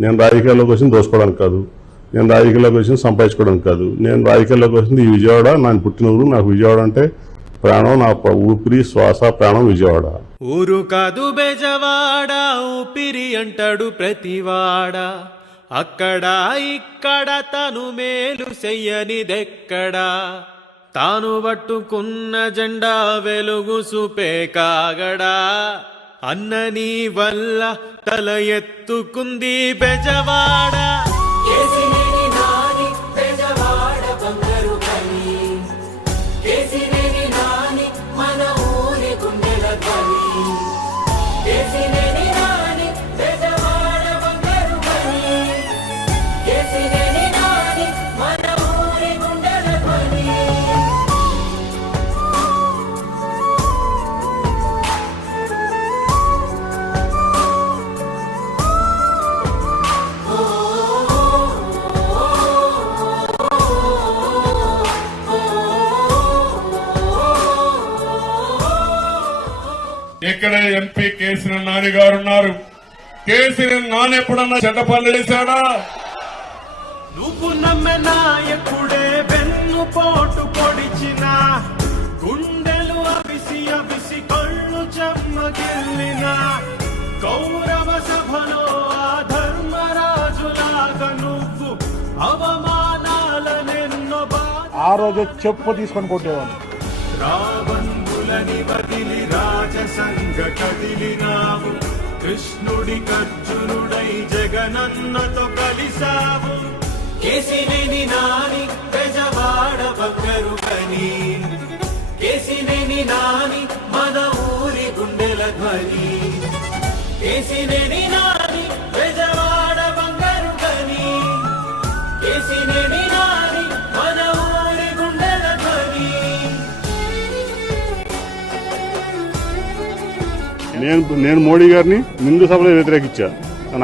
నేను రాజకీయాల్లోకి వచ్చింది దోసుకోవడానికి కాదు. నేను రాజకీయాల్లోకి వచ్చింది సంపాదించుకోవడానికి కాదు. నేను రాజకీయాల్లోకి వచ్చింది ఈ విజయవాడ నాకు పుట్టిన ఊరు నాకు విజయవాడ అంటే ప్రాణం నా ఊపిరి శ్వాస ప్రాణం విజయవాడ. ఊరు కాదు బెజవాడ ఊపిరి అంటాడు ప్రతివాడ. అక్కడ ఇక్కడ తను మేలు చెయ్యనిదెక్కడా? తాను పట్టుకున్న జెండా వెలుగు సుపే కాగడా అన్న నీ వల్ల తల ఎత్తుకుంది బెజవాడ. ఇక్కడ ఎంపీ కేసీఆర్ నాని గారు ఉన్నారు కేసీఆర్ నాని ఎప్పుడన్నా చెడ్డ పనులు చేశాడా? నువ్వు నమ్మె నాయకుడే వెన్ను పోటు పొడిచిన గుండెలు అవిసి అవిసి కళ్ళు చెమ్మగిల్లిన కౌరవ సభలో ఆ ధర్మరాజులాగా నువ్వు అవమానాలనెన్నో ఆ రోజు చెప్పు తీసుకొని కొట్టేవాడు రావణులని వదిలి రాజసంగ కదిలినావు. కృష్ణుడి కర్జునుడై జగనన్నతో కలిసావు కేసినేని నాని బెజవాడ బగ్గరు కని. కేసినేని నాని మన ఊరి గుండెల ధ్వని. కేసినేని నాని నేను నేను మోడీ గారిని ముందు సభలో వ్యతిరేకించా.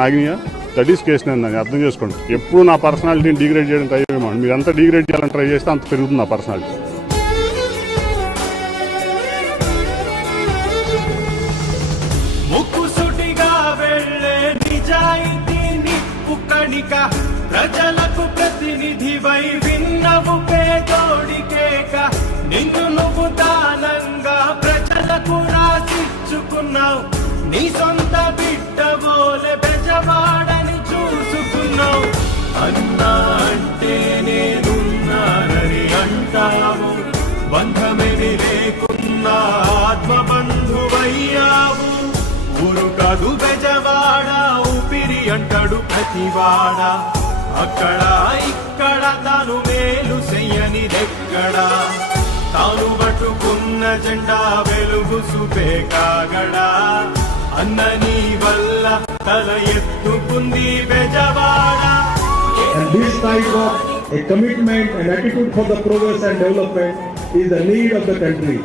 నాగినియా దట్ ఈస్ కేసు నేను దాన్ని అర్థం చేసుకోండి. ఎప్పుడు నా పర్సనాలిటీని డిగ్రేడ్ చేయడం ట్రై చేయమని మీరు అంత డిగ్రేడ్ చేయాలని ట్రై చేస్తే అంత పెరుగుతుంది నా పర్సనాలిటీ ప్రజలకు ప్రతినిధి వై పేదోడికేక చూసుకున్నావు. నీ సొంత బిడ్డ బోలె బెజవాడని చూసుకున్నావు. అన్నా అంటే నేనున్నానని అంటావు. బంధమిది లేకున్నా ఆత్మబంధువయ్యావు. ఊరు కాదు బెజవాడ ఊపిరి అంటాడు ప్రతివాడ. అక్కడ ఇక్కడ తాను మేలు చెయ్యనిదెక్కడా? తాను పట్టుకున్న జెండా వెలుగు సుపే కాగడా అన్న నీ వల్ల తల ఎత్తుకుంది Bezawada And this type of a commitment and attitude for the progress and development is the need of the country.